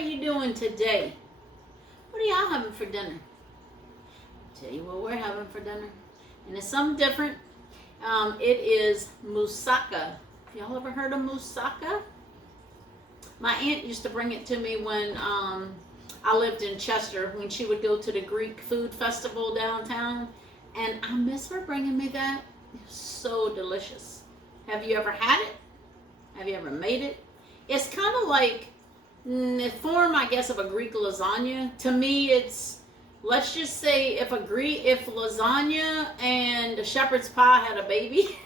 are you doing today? What are y'all having for dinner? Tell you what we're having for dinner. And it's something different. It is moussaka. Y'all ever heard of moussaka? My aunt used to bring it to me when I lived in Chester, when she would go to the Greek food festival downtown. And I miss her bringing me that. It's so delicious. Have you ever had it? Have you ever made it? It's kind of like the form, I guess, of a Greek lasagna. To me, it's, let's just say, if lasagna and a shepherd's pie had a baby,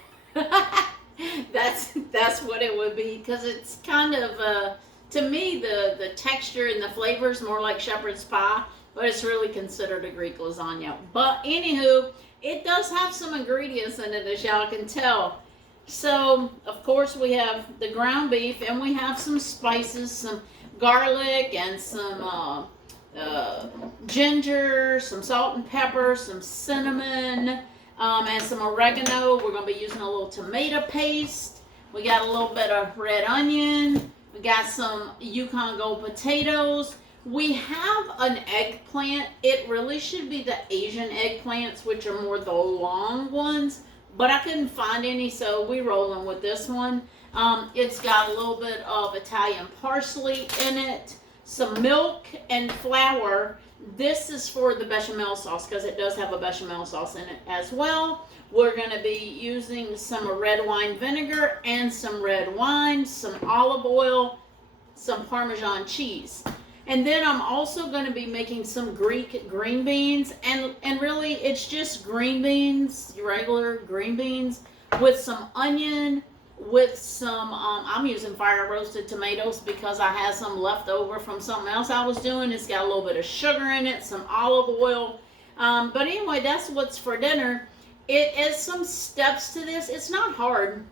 that's what it would be. Because it's kind of, to me, the texture and the flavor is more like shepherd's pie, but it's really considered a Greek lasagna. But anywho, it does have some ingredients in it, as y'all can tell. So, of course, we have the ground beef, and we have some spices, some garlic, and some ginger, some salt and pepper, some cinnamon, and some oregano. We're going to be using a little tomato paste. We got a little bit of red onion. We got some Yukon Gold potatoes. We have an eggplant. It really should be the Asian eggplants, which are more the long ones. But I couldn't find any, so we're rolling with this one. It's got a little bit of Italian parsley in it, some milk and flour. This is for the bechamel sauce because it does have a bechamel sauce in it as well. We're going to be using some red wine vinegar and some red wine, some olive oil, some Parmesan cheese. And then I'm also going to be making some Greek green beans. And really, it's just green beans, regular green beans, with some onion, with some, I'm using fire roasted tomatoes because I had some left over from something else I was doing. It's got a little bit of sugar in it, some olive oil. But anyway, that's what's for dinner. It is some steps to this. It's not hard,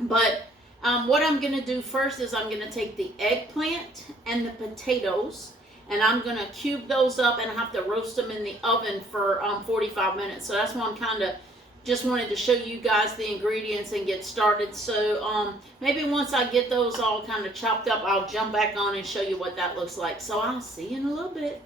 but what I'm going to do first is I'm going to take the eggplant and the potatoes, and I'm going to cube those up, and I have to roast them in the oven for 45 minutes. So that's why I'm kind of just wanted to show you guys the ingredients and get started. So maybe once I get those all kind of chopped up, I'll jump back on and show you what that looks like. So I'll see you in a little bit.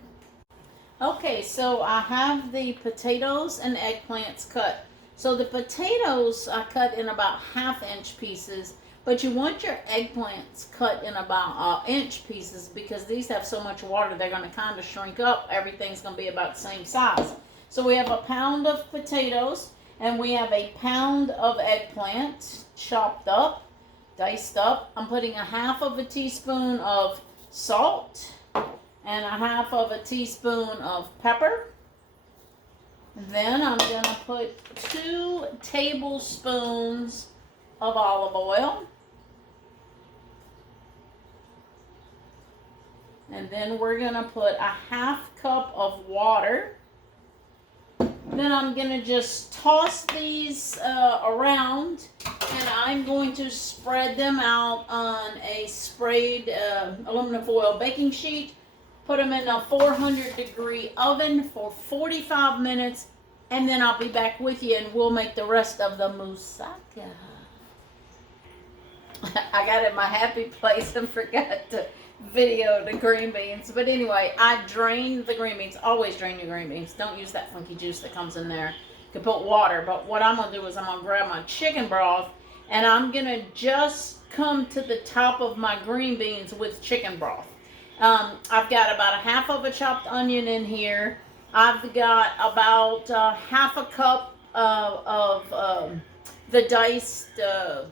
Okay, so I have the potatoes and eggplants cut. So the potatoes I cut in about 1/2-inch pieces. But you want your eggplants cut in about inch pieces because these have so much water, they're going to kind of shrink up. Everything's going to be about the same size. So we have a pound of potatoes, and we have a pound of eggplant chopped up, diced up. I'm putting 1/2 teaspoon of salt and 1/2 teaspoon of pepper. Then I'm going to put 2 tablespoons of olive oil. And then we're going to put 1/2 cup of water. Then I'm going to just toss these around, and I'm going to spread them out on a sprayed aluminum foil baking sheet. Put them in a 400-degree oven for 45 minutes, and then I'll be back with you, and we'll make the rest of the moussaka. I got in my happy place and forgot to video the green beans. But anyway, I drained the green beans. Always drain your green beans. Don't use that funky juice that comes in there. You can put water. But what I'm going to do is I'm going to grab my chicken broth, and I'm going to just come to the top of my green beans with chicken broth. I've got about 1/2 chopped onion in here. I've got about 1/2 cup of the diced, the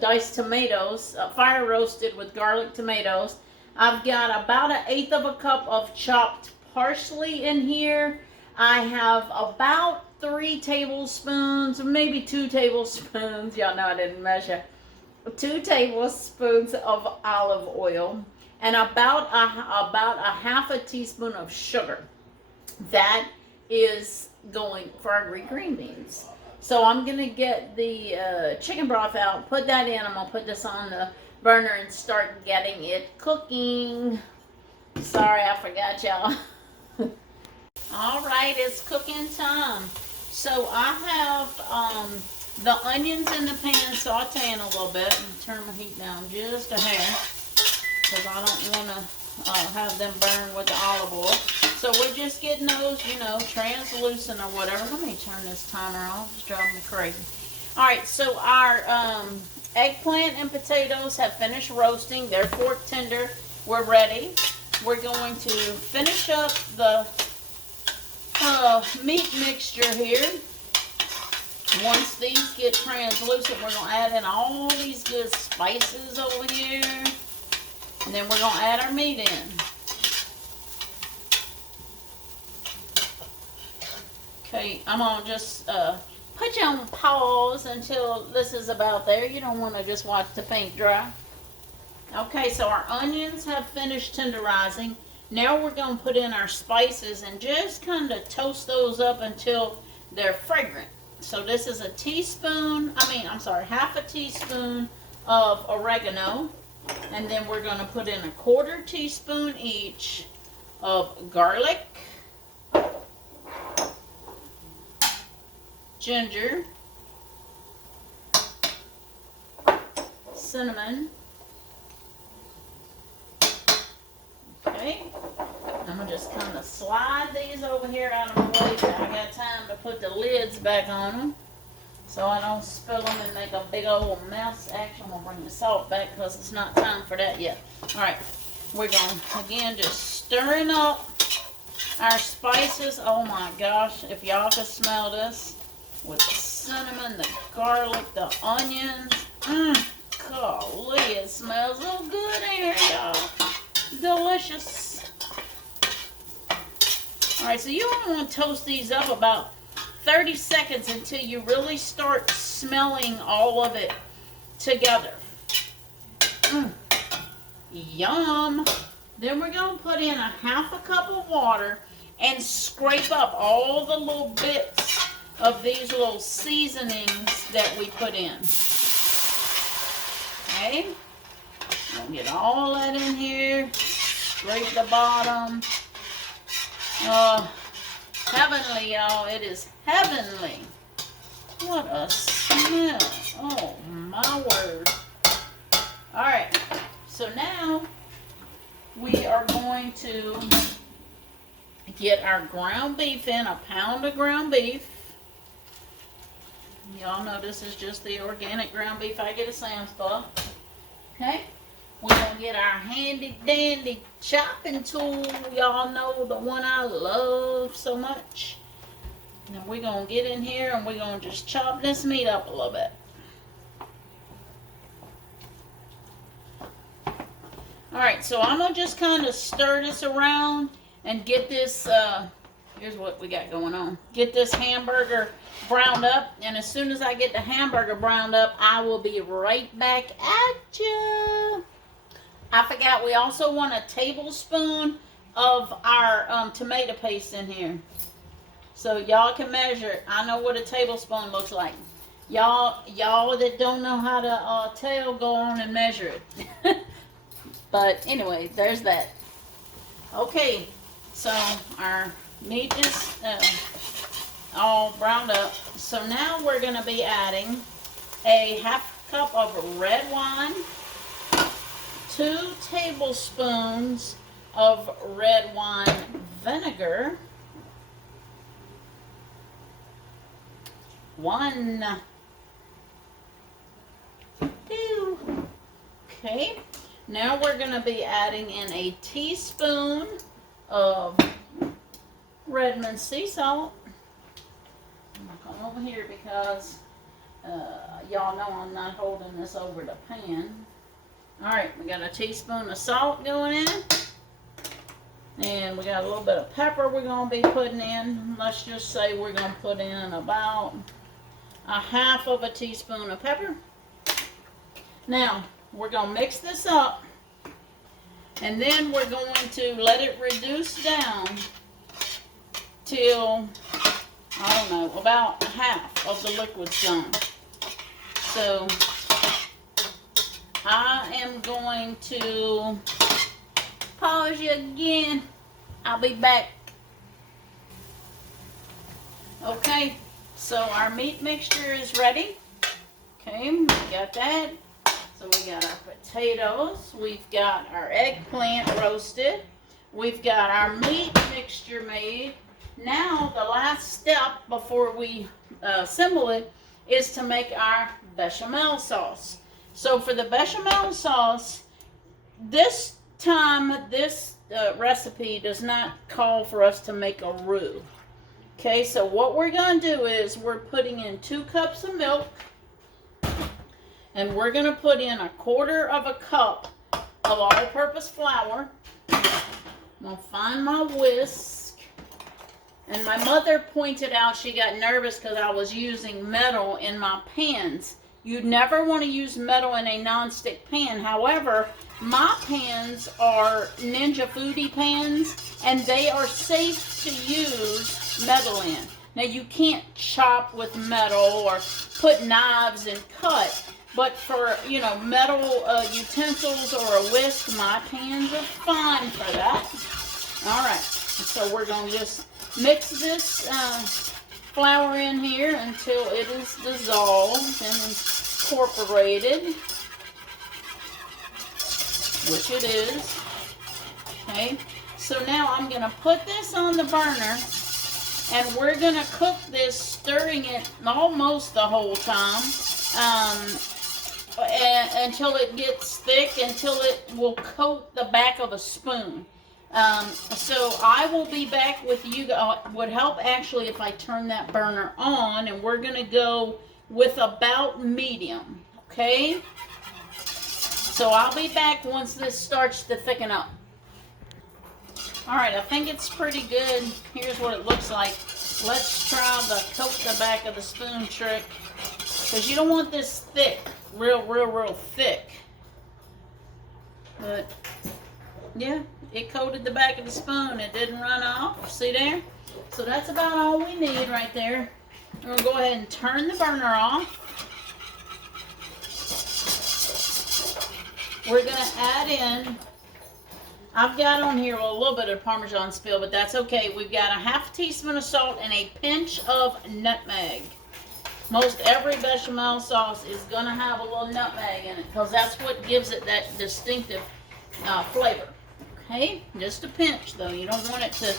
diced tomatoes, fire roasted with garlic tomatoes. I've got about 1/8 cup of chopped parsley in here. I have about 3 tablespoons, maybe 2 tablespoons. Y'all know I didn't measure. 2 tablespoons of olive oil, and about a 1/2 teaspoon of sugar. That is going for our Greek green beans. So I'm going to get the chicken broth out, put that in. I'm going to put this on the burner and start getting it cooking. Sorry, I forgot y'all. All right, it's cooking time. So I have the onions in the pan sauteing a little bit. And turn my heat down just a hair. because I don't want to have them burn with the olive oil. So we're just getting those, you know, translucent or whatever. Let me turn this timer off. It's driving me crazy. All right, so our eggplant and potatoes have finished roasting. They're fork tender. We're ready. We're going to finish up the meat mixture here. Once these get translucent, we're going to add in all these good spices over here. And then we're going to add our meat in. Okay, I'm going to just put you on pause until this is about there. You don't want to just watch the paint dry. Okay, so our onions have finished tenderizing. Now we're going to put in our spices and just kind of toast those up until they're fragrant. So this is a teaspoon, half a teaspoon of oregano. And then we're going to put in a 1/4 teaspoon each of garlic, ginger, cinnamon. Okay, I'm going to just kind of slide these over here out of the way so I got time to put the lids back on them so I don't spill them and make a big old mess. Actually, I'm going to bring the salt back because it's not time for that yet. Alright, we're going to, again, just stirring up our spices. Oh my gosh, if y'all could smell this with the cinnamon, the garlic, the onions. Golly, it smells so good in here, y'all. Delicious. Alright, so you only want to toast these up about 30 seconds until you really start smelling all of it together. Yum. Then we're going to put in a 1/2 cup of water and scrape up all the little bits of these little seasonings that we put in. Okay. I'll get all that in here. Scrape the bottom. Heavenly, y'all. It is heavenly. What a smell. Oh, my word. Alright. So now we are going to get our ground beef in. 1 pound of ground beef. Y'all know this is just the organic ground beef I get at Sam's Club. Okay. We're going to get our handy dandy chopping tool. Y'all know the one I love so much. And we're going to get in here and we're going to just chop this meat up a little bit. Alright, so I'm going to just kind of stir this around and get this, here's what we got going on. Get this hamburger browned up. And as soon as I get the hamburger browned up, I will be right back at you. I forgot, we also want a tablespoon of our tomato paste in here. So y'all can measure it. I know what a tablespoon looks like. Y'all that don't know how to tell, go on and measure it. But anyway, there's that. Okay, so our meat is all browned up. So now we're going to be adding a 1/2 cup of red wine, 2 tablespoons of red wine vinegar, 1, 2. Okay, now we're going to be adding in a teaspoon of Redmond sea salt. I'm going to come over here because y'all know I'm not holding this over the pan. Alright, we got a teaspoon of salt going in. And we got a little bit of pepper we're going to be putting in. Let's just say we're going to put in about 1/2 teaspoon of pepper. Now, we're going to mix this up. And then we're going to let it reduce down till, I don't know, about 1/2 of the liquid's gone. So, I am going to pause you again. I'll be back. Okay, so our meat mixture is ready. Okay, we got that. So we got our potatoes, we've got our eggplant roasted, we've got our meat mixture made. Now the last step before we assemble it is to make our bechamel sauce. So for the bechamel sauce, this recipe does not call for us to make a roux. Okay, so what we're going to do is we're putting in 2 cups of milk, and we're going to put in 1/4 cup of all-purpose flour. I'm going to find my whisk. And my mother pointed out she got nervous because I was using metal in my pans. You'd never want to use metal in a non-stick pan. However, my pans are Ninja Foodie pans, and they are safe to use metal in. Now, you can't chop with metal or put knives and cut, but for, metal utensils or a whisk, my pans are fine for that. All right, so we're going to just mix this flour in here until it is dissolved and incorporated, which it is. Okay, so now I'm going to put this on the burner, and we're going to cook this, stirring it almost the whole time until it gets thick, until it will coat the back of a spoon. So I will be back with you. Would help actually if I turn that burner on, and we're going to go with about medium. Okay? So I'll be back once this starts to thicken up. Alright, I think it's pretty good. Here's what it looks like. Let's try the coat the back of the spoon trick, because you don't want this thick, real thick. But yeah, it coated the back of the spoon. It didn't run off. See there? So that's about all we need right there. We're going to go ahead and turn the burner off. We're going to add in, I've got on here a little bit of Parmesan spill, but that's okay. We've got a 1/2 teaspoon of salt and a pinch of nutmeg. Most every bechamel sauce is going to have a little nutmeg in it, because that's what gives it that distinctive flavor. Okay, just a pinch though. You don't want it to,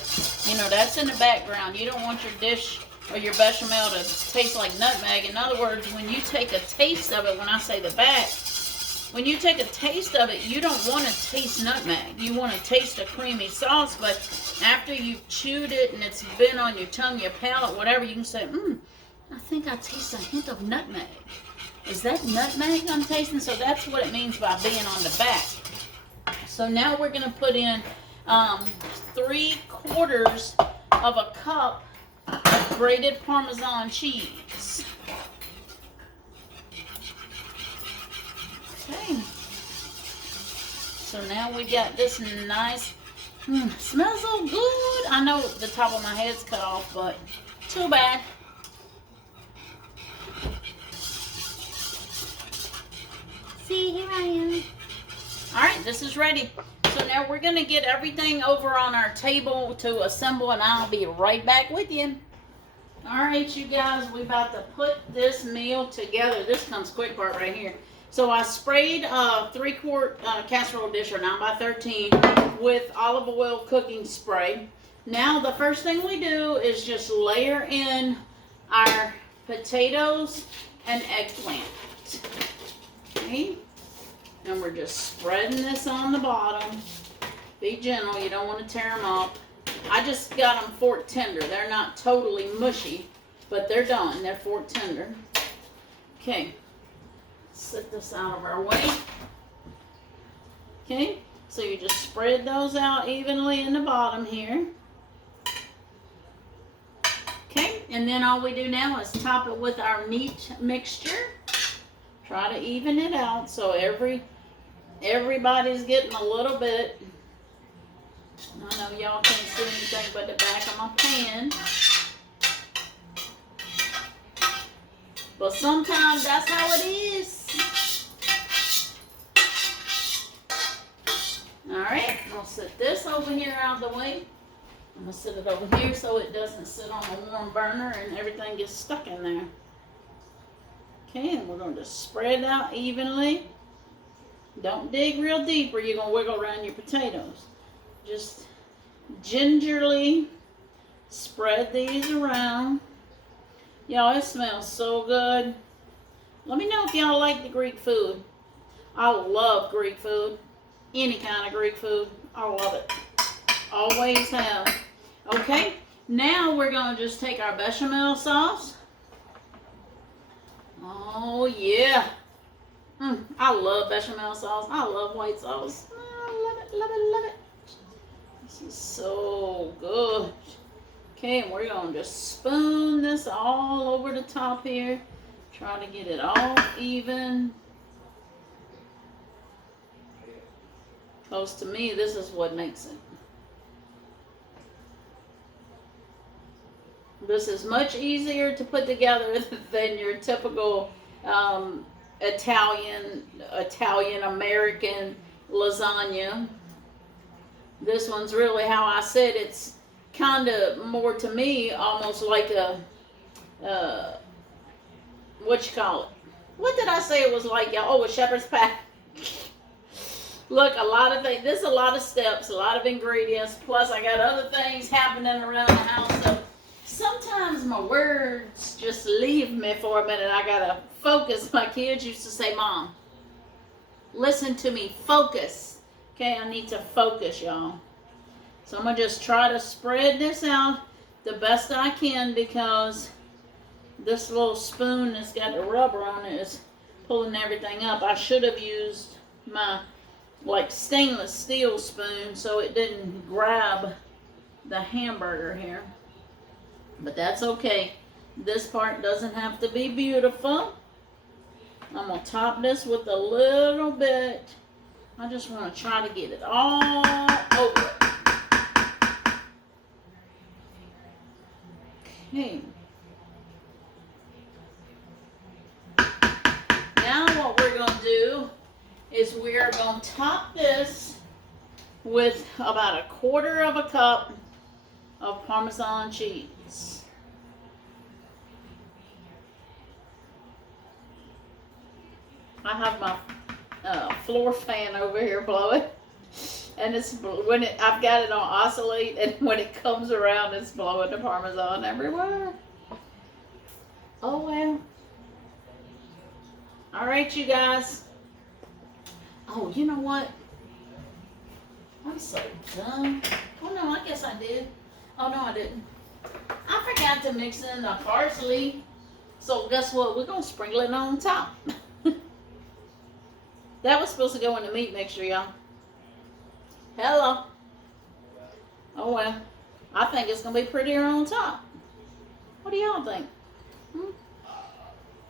that's in the background. You don't want your dish or your bechamel to taste like nutmeg. In other words, when you take a taste of it, when I say the back, when you take a taste of it, you don't want to taste nutmeg. You want to taste a creamy sauce, but after you've chewed it and it's been on your tongue, your palate, whatever, you can say, I think I taste a hint of nutmeg. Is that nutmeg I'm tasting? So that's what it means by being on the back. So now we're going to put in 3/4 of a cup of grated Parmesan cheese. Okay. So now we got this nice, smells so good. I know the top of my head's cut off, but too bad. See, here I am. Alright, this is ready. So now we're going to get everything over on our table to assemble, and I'll be right back with you. Alright, you guys, we're about to put this meal together. This comes quick part right here. So I sprayed a 3-quart casserole dish, or 9x13, with olive oil cooking spray. Now the first thing we do is just layer in our potatoes and eggplant. Okay. And we're just spreading this on the bottom. Be gentle, you don't want to tear them up. I just got them fork tender. They're not totally mushy, but they're done. They're fork tender. Okay, set this out of our way. Okay, so you just spread those out evenly in the bottom here. Okay, and then all we do now is top it with our meat mixture. Try to even it out so everybody's getting a little bit. I know y'all can't see anything but the back of my pan. But sometimes that's how it is. Alright, I'll set this over here out of the way. I'm going to set it over here so it doesn't sit on a warm burner and everything gets stuck in there. Okay, and we're going to just spread it out evenly. Don't dig real deep or you're going to wiggle around your potatoes. Just gingerly spread these around. Y'all, it smells so good. Let me know if y'all like the Greek food. I love Greek food. Any kind of Greek food. I love it. Always have. Okay, now we're going to just take our bechamel sauce. Oh, yeah. I love bechamel sauce. I love white sauce. I love it, love it, love it. This is so good. Okay, and we're going to just spoon this all over the top here. Try to get it all even. Because to me, this is what makes it. This is much easier to put together than your typical Italian-American lasagna. This one's really, how I said, it's kind of more to me almost like a, what you call it? What did I say it was like, y'all? Oh, a shepherd's pie. Look, a lot of things. There's a lot of steps, a lot of ingredients. Plus, I got other things happening around the house. So sometimes my words just leave me for a minute. I gotta focus. My kids used to say, "Mom, listen to me. Focus." Okay, I need to focus, y'all. So I'm gonna just try to spread this out the best I can because this little spoon that's got the rubber on it is pulling everything up. I should have used my stainless steel spoon so it didn't grab the hamburger here. But that's okay. This part doesn't have to be beautiful. I'm going to top this with a little bit. I just want to try to get it all over. Okay. Now what we're going to do is we are going to top this with about 1/4 cup of Parmesan cheese. I have my floor fan over here blowing, and it's when I've got it on oscillate, and when it comes around, it's blowing the Parmesan everywhere. Oh well. All right, you guys. Oh, you know what? I'm so dumb. Oh, no, I guess I did. Oh, no, I didn't. I forgot to mix in the parsley. So, guess what? We're going to sprinkle it on top. That was supposed to go in the meat mixture, y'all. Hello. Oh, well. I think it's going to be prettier on top. What do y'all think?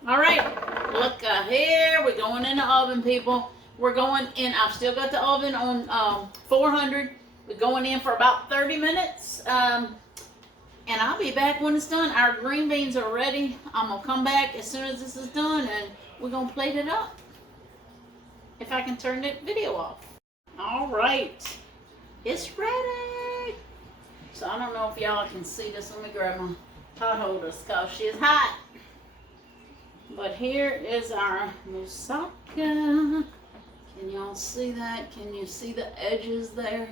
All right. Look here. We're going in the oven, people. We're going in, I've still got the oven on 400. We're going in for about 30 minutes. And I'll be back when it's done. Our green beans are ready. I'm going to come back as soon as this is done and we're going to plate it up. If I can turn the video off. All right. It's ready. So I don't know if y'all can see this. Let me grab my pot holders because she is hot. But here is our moussaka. Can y'all see that? Can you see the edges there?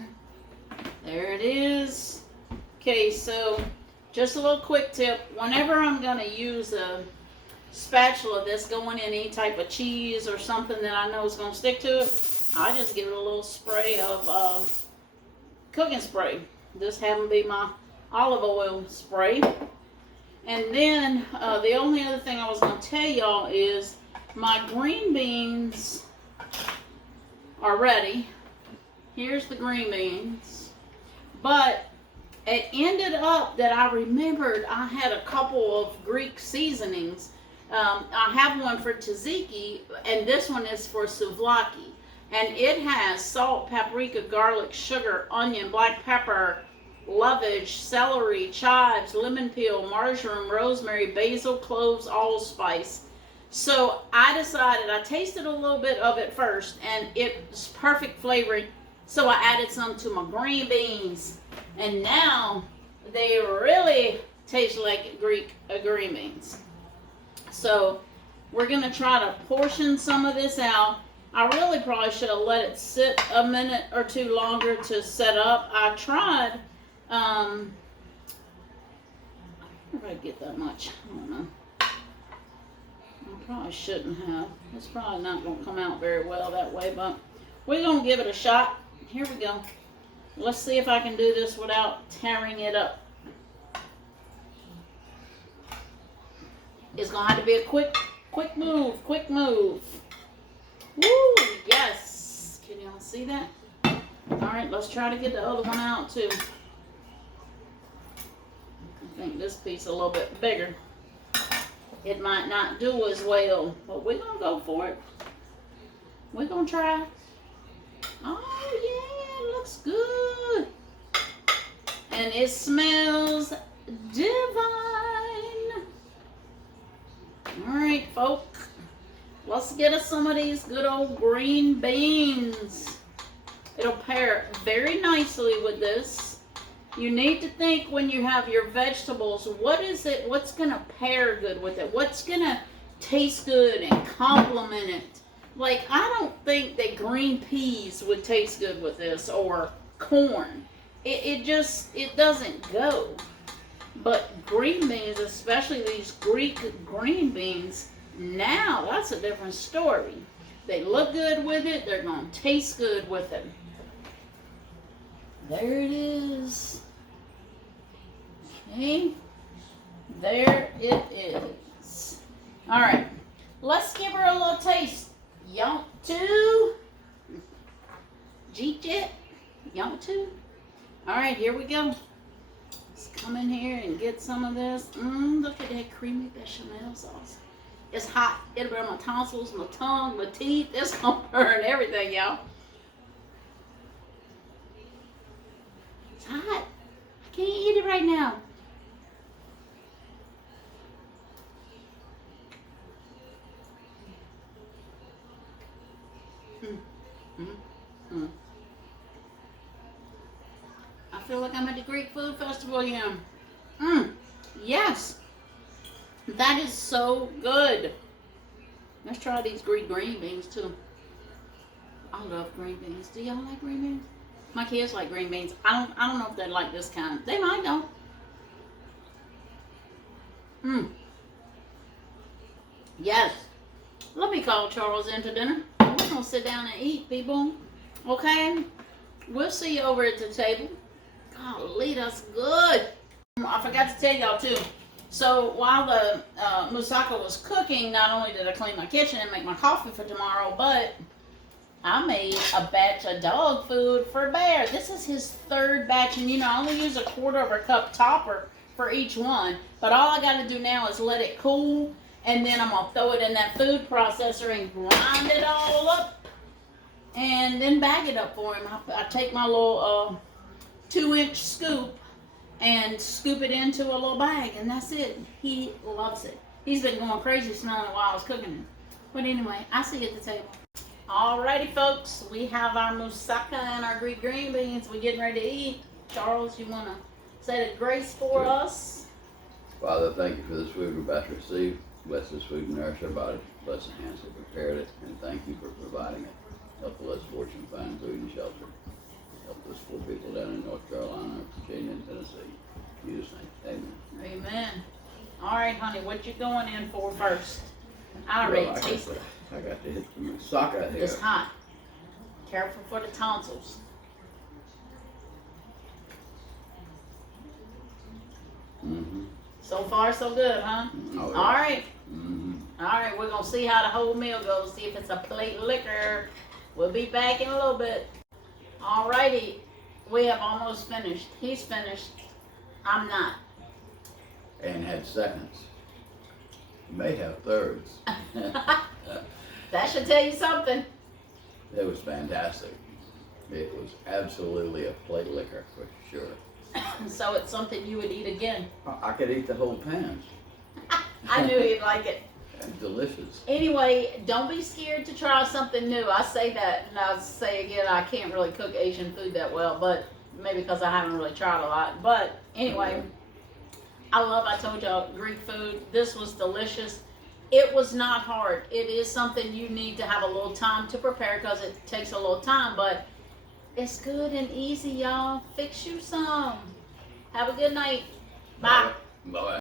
There it is. Okay, so just a little quick tip. Whenever I'm going to use a spatula that's going in any type of cheese or something that I know is going to stick to it, I just give it a little spray of cooking spray. This happened to be my olive oil spray. And then the only other thing I was going to tell y'all is my green beans are ready. Here's the green beans. But it ended up that I remembered I had a couple of Greek seasonings. I have one for tzatziki, and this one is for souvlaki. And it has salt, paprika, garlic, sugar, onion, black pepper, lovage, celery, chives, lemon peel, marjoram, rosemary, basil, cloves, allspice. So I decided, I tasted a little bit of it first, and it's perfect flavoring. So I added some to my green beans, and now they really taste like Greek green beans. So we're going to try to portion some of this out. I really probably should have let it sit a minute or two longer to set up. I tried. I don't know if I get that much. I don't know. I probably shouldn't have. It's probably not going to come out very well that way, but we're going to give it a shot. Here we go. Let's see if I can do this without tearing it up. It's going to have to be a quick move, quick move. Woo, yes. Can y'all see that? All right, let's try to get the other one out too. I think this piece is a little bit bigger. It might not do as well, but we're going to go for it. We're going to try. Oh, yeah, it looks good. And it smells divine. All right, folks. Let's get us some of these good old green beans. It'll pair very nicely with this. You need to think when you have your vegetables, what's going to pair good with it? What's going to taste good and complement it? Like, I don't think that green peas would taste good with this, or corn. It doesn't go. But green beans, especially these Greek green beans, now that's a different story. They look good with it. They're going to taste good with it. There it is. Okay. There it is. All right. Let's give her a little taste. Y'all too? G-Jet? Y'all too? All right, here we go. Let's come in here and get some of this. Look at that creamy bechamel sauce. It's hot. It'll burn my tonsils, my tongue, my teeth. It's going to burn everything, y'all. It's hot. I can't eat it right now. I feel like I'm at the Greek Food Festival again. Yes. That is so good. Let's try these Greek green beans too. I love green beans. Do y'all like green beans? My kids like green beans. I don't know if they like this kind. They might though. Yes. Let me call Charles in to dinner. We're gonna sit down and eat, people. Okay? We'll see you over at the table. Golly, that's good. I forgot to tell y'all too. So while the moussaka was cooking, not only did I clean my kitchen and make my coffee for tomorrow, but I made a batch of dog food for Bear. This is his third batch, and I only use a 1/4 of a cup topper for each one. But all I got to do now is let it cool, and then I'm gonna throw it in that food processor and grind it all up, and then bag it up for him. I take my little 2-inch scoop and scoop it into a little bag, and that's it. He loves it. He's been going crazy smelling it while I was cooking it. But anyway, I'll see you at the table. Alrighty, folks, we have our moussaka and our Greek green beans. We're getting ready to eat. Charles, you want to say the grace for us? Father, thank you for this food we're about to receive. Bless this food and nourish our body. Bless the hands that prepared it, and thank you for providing it. Help the less fortunate find food and shelter. Help those poor people down in North Carolina, Virginia, and Tennessee. In Jesus' name, amen. Amen. All right, honey, what you going in for first? I already tasted it. I got to hit the moussaka here. It's hot. Careful for the tonsils. So far, so good, huh? Oh, yeah. All right. All right, we're going to see how the whole meal goes. See if it's a plate of liquor. We'll be back in a little bit. All righty. We have almost finished. He's finished. I'm not. And had seconds. You may have thirds. That should tell you something. It was fantastic. It was absolutely a plate of liquor for sure. So it's something you would eat again. I could eat the whole pan. I knew he'd like it. It's delicious. Anyway, don't be scared to try something new. I say that, and I'll say again, I can't really cook Asian food that well, but maybe because I haven't really tried a lot. But anyway, I told y'all, Greek food. This was delicious. It was not hard. It is something you need to have a little time to prepare because it takes a little time, but it's good and easy, y'all. Fix you some. Have a good night. Bye. Bye.